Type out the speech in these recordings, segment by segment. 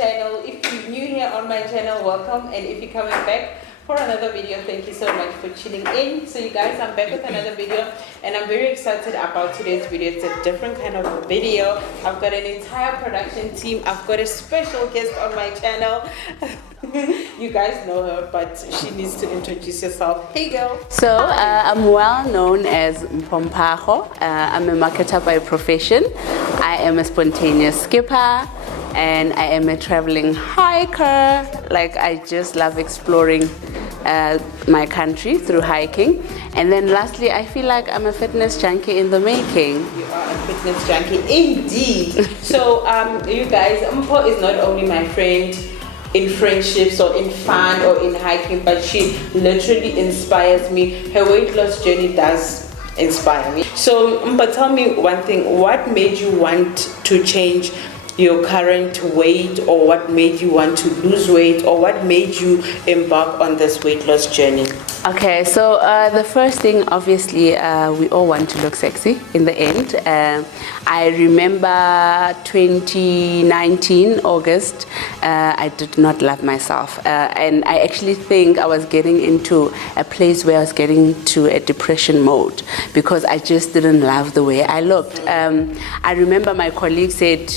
channel. If you're new here on my channel, welcome, and if you're coming back for another video, thank you so much for tuning in. So you guys, I'm back with another video, and I'm very excited about today's video. It's a different kind of a video. I've got an entire production team. I've got a special guest on my channel. You guys know her, but she needs to introduce herself. Hey girl. So I'm well known as Mpho. I'm a marketer by profession. I am a spontaneous skipper, and I am a traveling hiker. Like, I just love exploring my country through hiking. And then lastly, I feel like I'm a fitness junkie in the making. You are a fitness junkie indeed. So you guys, Mpho is not only my friend in friendships or in fun or in hiking, but she literally inspires me. Her weight loss journey does inspire me. So Mpho, tell me one thing. What made you want to change your current weight, or what made you want to lose weight, or what made you embark on this weight loss journey? Okay, so the first thing, obviously, we all want to look sexy in the end. I remember 2019 August, I did not love myself, and I actually think I was getting into a place where I was getting to a depression mode because I just didn't love the way I looked. I remember my colleague said,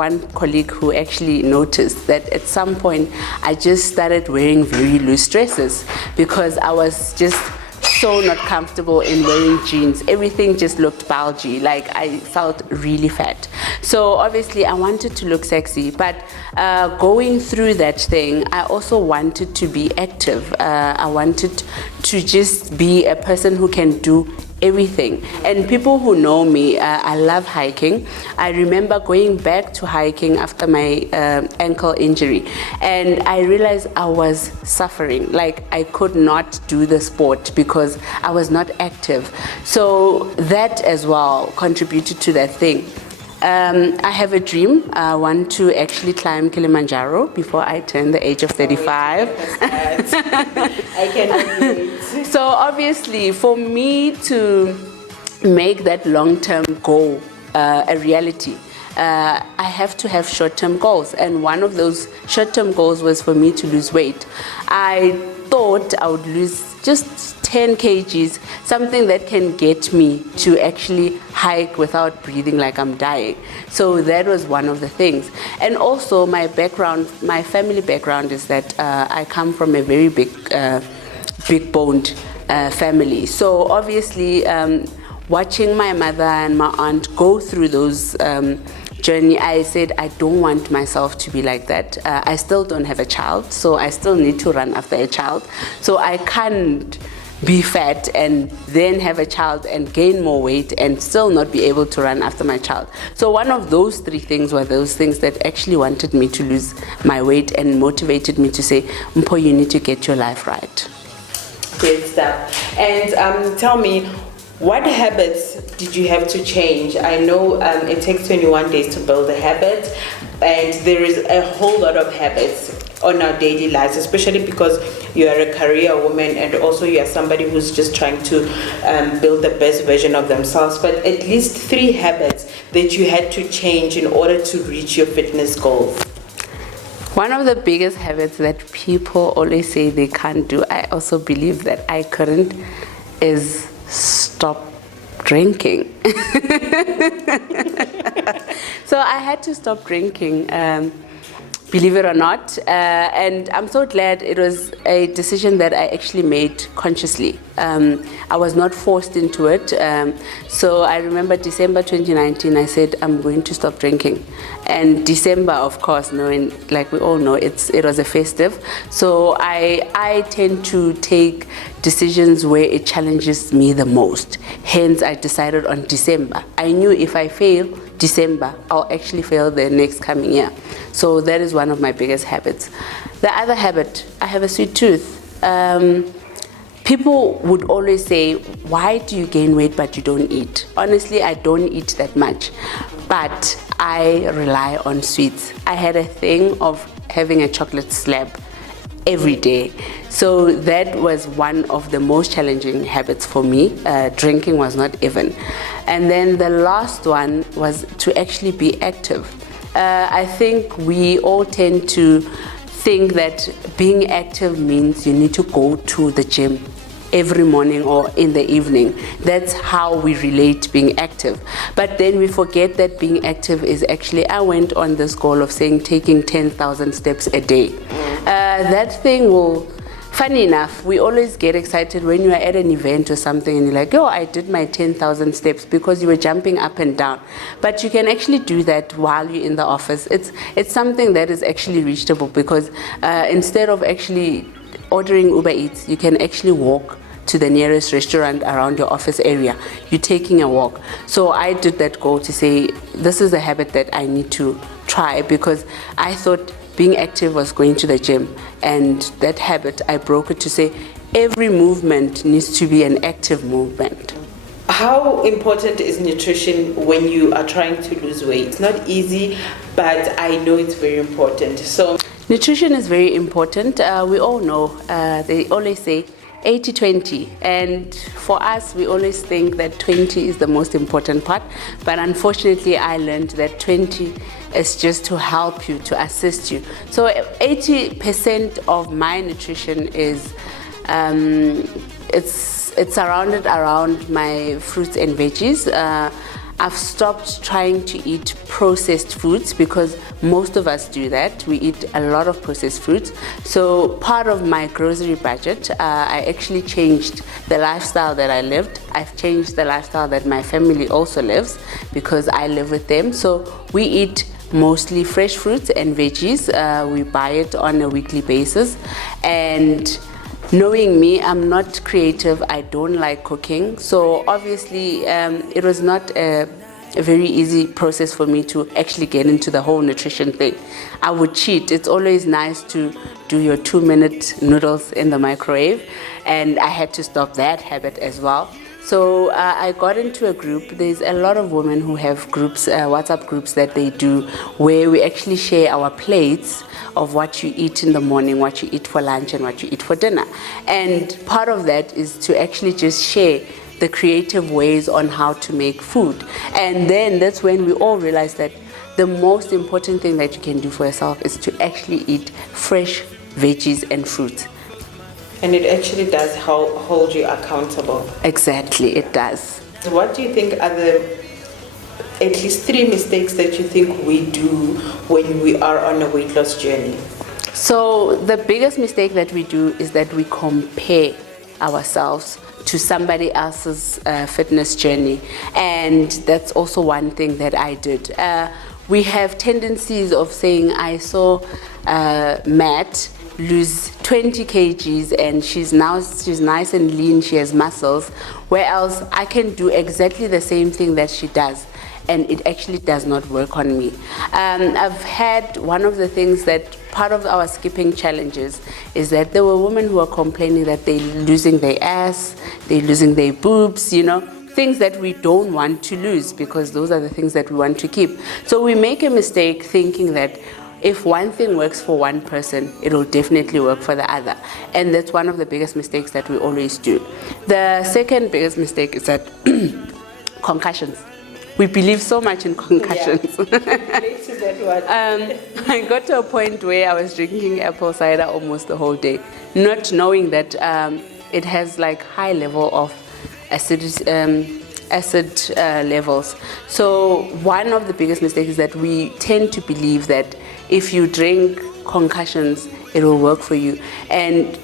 one colleague who actually noticed that at some point I just started wearing very loose dresses because I was just so not comfortable in wearing jeans. Everything just looked bulgy, like I felt really fat. So obviously I wanted to look sexy, but going through that thing, I also wanted to be active. I wanted to just be a person who can do everything. And people who know me, I love hiking. I remember going back to hiking after my ankle injury, and I realized I was suffering. Like, I could not do the sport because I was not active. So that as well contributed to that thing. I have a dream. I want to actually climb Kilimanjaro before I turn the age of 35. I cannot wait. So obviously, for me to make that long-term goal a reality, I have to have short-term goals. And one of those short-term goals was for me to lose weight. I thought I would lose just 10 kgs, something that can get me to actually hike without breathing like I'm dying. So that was one of the things. And also my background, my family background is that I come from a very big boned family. So obviously watching my mother and my aunt go through those journey, I said I don't want myself to be like that. I still don't have a child, so I still need to run after a child. So I can't be fat and then have a child and gain more weight and still not be able to run after my child. So one of those three things were those things that actually wanted me to lose my weight and motivated me to say, Mpho, you need to get your life right. Great stuff. And tell me, what habits did you have to change? I know it takes 21 days to build a habit, and there is a whole lot of habits on our daily lives, especially because you are a career woman and also you are somebody who's just trying to build the best version of themselves. But at least 3 habits that you had to change in order to reach your fitness goals. One of the biggest habits that people always say they can't do, I also believe that I couldn't, is stop drinking. So I had to stop drinking, believe it or not, and I'm so glad it was a decision that I actually made consciously. I was not forced into it. So I remember December 2019, I said I'm going to stop drinking. And December, of course, knowing, like we all know, it was a festive. So I tend to take decisions where it challenges me the most. Hence, I decided on December. I knew if I fail December, I'll actually fail the next coming year. So that is one of my biggest habits. The other habit, I have a sweet tooth. People would always say, why do you gain weight but you don't eat? Honestly, I don't eat that much, but I rely on sweets. I had a thing of having a chocolate slab every day. So that was one of the most challenging habits for me. Drinking was not even. And then the last one was to actually be active. I think we all tend to think that being active means you need to go to the gym every morning or in the evening. That's how we relate being active. But then we forget that being active is actually, I went on this goal of saying taking 10,000 steps a day. That thing will, funny enough, we always get excited when you are at an event or something and you're like, oh, I did my 10,000 steps, because you were jumping up and down. But you can actually do that while you're in the office. It's something that is actually reachable, because instead of actually ordering Uber Eats, you can actually walk to the nearest restaurant around your office area. You're taking a walk. So I did that goal to say, this is a habit that I need to try, because I thought being active was going to the gym. And that habit, I broke it to say, every movement needs to be an active movement. How important is nutrition when you are trying to lose weight? It's not easy, but I know it's very important. So nutrition is very important. We all know, they always say 80-20, and for us we always think that 20 is the most important part, but unfortunately I learned that 20 is just to help you, to assist you. So 80% of my nutrition is it's surrounded around my fruits and veggies. I've stopped trying to eat processed foods, because most of us do that. We eat a lot of processed foods. So part of my grocery budget, I actually changed the lifestyle that I lived. I've changed the lifestyle that my family also lives, because I live with them. So we eat mostly fresh fruits and veggies. We buy it on a weekly basis. And knowing me, I'm not creative. I don't like cooking. So obviously, it was not a very easy process for me to actually get into the whole nutrition thing. I would cheat. It's always nice to do your 2-minute noodles in the microwave. And I had to stop that habit as well. So I got into a group. There's a lot of women who have groups, WhatsApp groups that they do, where we actually share our plates of what you eat in the morning, what you eat for lunch, and what you eat for dinner. And part of that is to actually just share the creative ways on how to make food. And then that's when we all realize that the most important thing that you can do for yourself is to actually eat fresh veggies and fruits. And it actually does hold you accountable. Exactly, it does. What do you think are the at least 3 mistakes that you think we do when we are on a weight loss journey? So the biggest mistake that we do is that we compare ourselves to somebody else's fitness journey. And that's also one thing that I did. We have tendencies of saying, I saw Matt lose 20 kgs and she's nice and lean, she has muscles, whereas I can do exactly the same thing that she does, and it actually does not work on me. I've had one of the things that part of our skipping challenges is that there were women who are complaining that they're losing their ass, they're losing their boobs, you know, things that we don't want to lose, because those are the things that we want to keep. So we make a mistake thinking that if one thing works for one person, it will definitely work for the other. And that's one of the biggest mistakes that we always do. The second biggest mistake is that concussions. We believe so much in concussions. I got to a point where I was drinking apple cider almost the whole day, not knowing that it has like high level of acid levels. So one of the biggest mistakes is that we tend to believe that if you drink concussions, it will work for you. And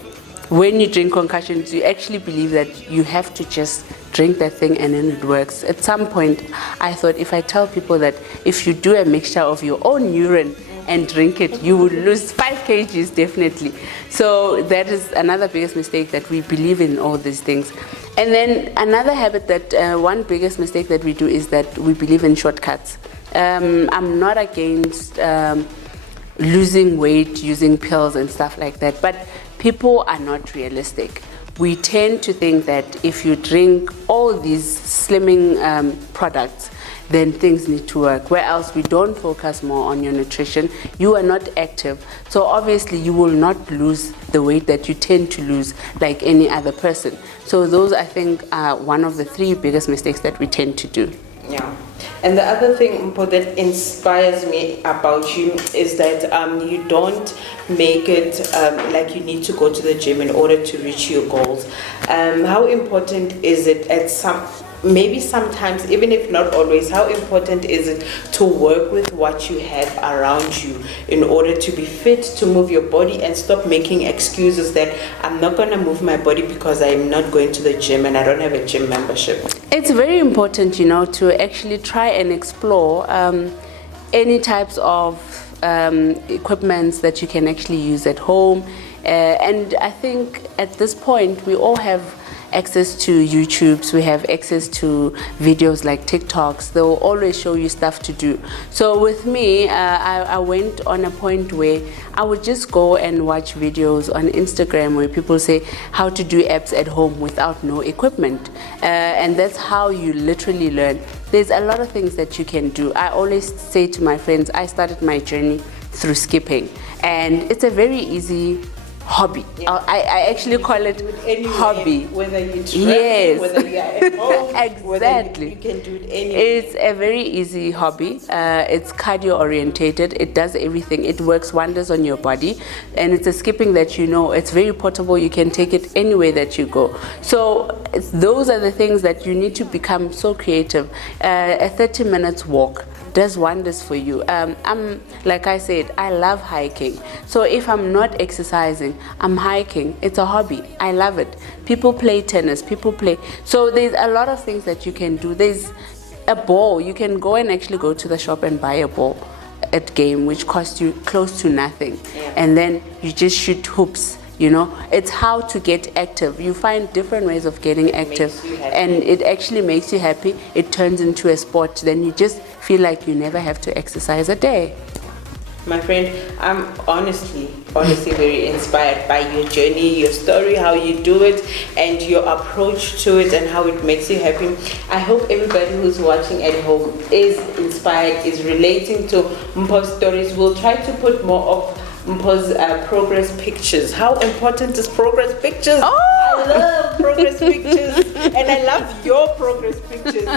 when you drink concussions, you actually believe that you have to just drink that thing and then it works. At some point, I thought if I tell people that if you do a mixture of your own urine and drink it, you would lose 5 kgs definitely. So that is another biggest mistake, that we believe in all these things. And then another habit that, one biggest mistake that we do is that we believe in shortcuts. I'm not against losing weight using pills and stuff like that, but people are not realistic. We tend to think that if you drink all these slimming products, then things need to work, whereas we don't focus more on your nutrition. You are not active, so obviously you will not lose the weight that you tend to lose like any other person. So those, I think, are one of the 3 biggest mistakes that we tend to do. Yeah. And the other thing, Mpho, that inspires me about you is that you don't make it like you need to go to the gym in order to reach your goals. How important is it maybe sometimes, even if not always, how important is it to work with what you have around you in order to be fit, to move your body, and stop making excuses that I'm not going to move my body because I'm not going to the gym and I don't have a gym membership? It's very important, to actually try and explore any types of equipments that you can actually use at home. And I think at this point, we all have access to YouTubes, we have access to videos like TikToks. They will always show you stuff to do. So with me, I went on a point where I would just go and watch videos on Instagram where people say how to do abs at home without no equipment. And that's how you literally learn. There's a lot of things that you can do. I always say to my friends, I started my journey through skipping, and it's a very easy hobby. Yeah. I actually call it hobby. Whether you travel, yes. whether you're at home, exactly. You can do it anywhere. It's a very easy hobby. It's cardio orientated. It does everything. It works wonders on your body, and it's a skipping that it's very portable. You can take it anywhere that you go. So those are the things that you need to become so creative. A 30 minutes walk does wonders for you. Like I said, I love hiking. So if I'm not exercising, I'm hiking. It's a hobby. I love it. People play tennis. So there's a lot of things that you can do. There's a ball. You can go to the shop and buy a ball at game, which costs you close to nothing. Yeah. And then you just shoot hoops. It's how to get active. You find different ways of getting active, and it actually makes you happy. It turns into a sport. Then you just feel like you never have to exercise a day. My friend, I'm honestly very inspired by your journey, your story, how you do it, and your approach to it, and how it makes you happy. I hope everybody who's watching at home is inspired, is relating to Mpho's stories. We'll try to put more of Mpho's progress pictures. How important is progress pictures? Oh! I love progress pictures, and I love your progress pictures.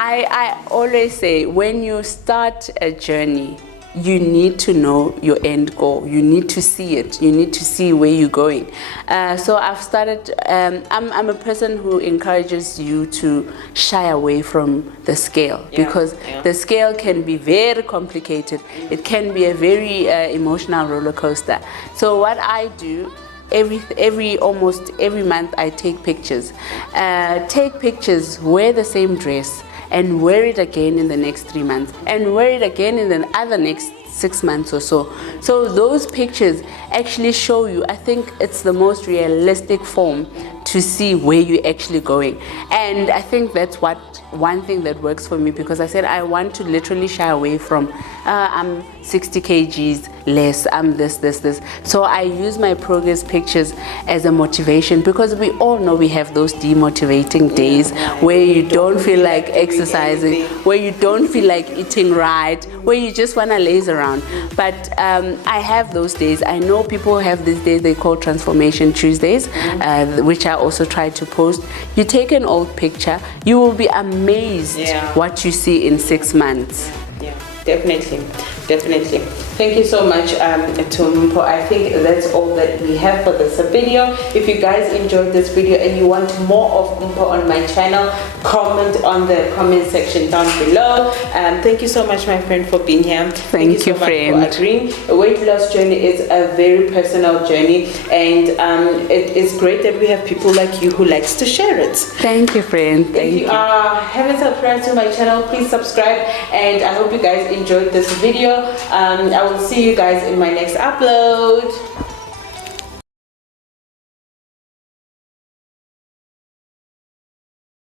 I always say, when you start a journey, you need to know your end goal. You need to see it. You need to see where you're going. So I've started, I'm a person who encourages you to shy away from the scale, because the scale can be very complicated. It can be a very emotional roller coaster. So what I do, almost every month, I take pictures. Wear the same dress, and wear it again in the next 3 months, and wear it again in the other next 6 months or so. So those pictures actually show you, I think it's the most realistic form to see where you're actually going. And I think that's one thing that works for me, because I said I want to literally shy away from I'm 60 kgs less, I'm this. So I use my progress pictures as a motivation, because we all know we have those demotivating days where you don't feel like exercising, where you don't feel like eating right, where you just want to laze around. But I have those days. I know people have these days they call Transformation Tuesdays, which I also try to post. You take an old picture, you will be amazed what you see in 6 months. Yeah, definitely. Thank you so much to Mpho. I think that's all that we have for this video. If you guys enjoyed this video and you want more of Mpho on my channel, comment on the comment section down below. Thank you so much, my friend, for being here. Thank you so much for agreeing. A weight loss journey is a very personal journey, and it is great that we have people like you who likes to share it. Thank you, friend. If you haven't subscribed to my channel, please subscribe, and I hope you guys enjoyed this video. I will see you guys in my next upload.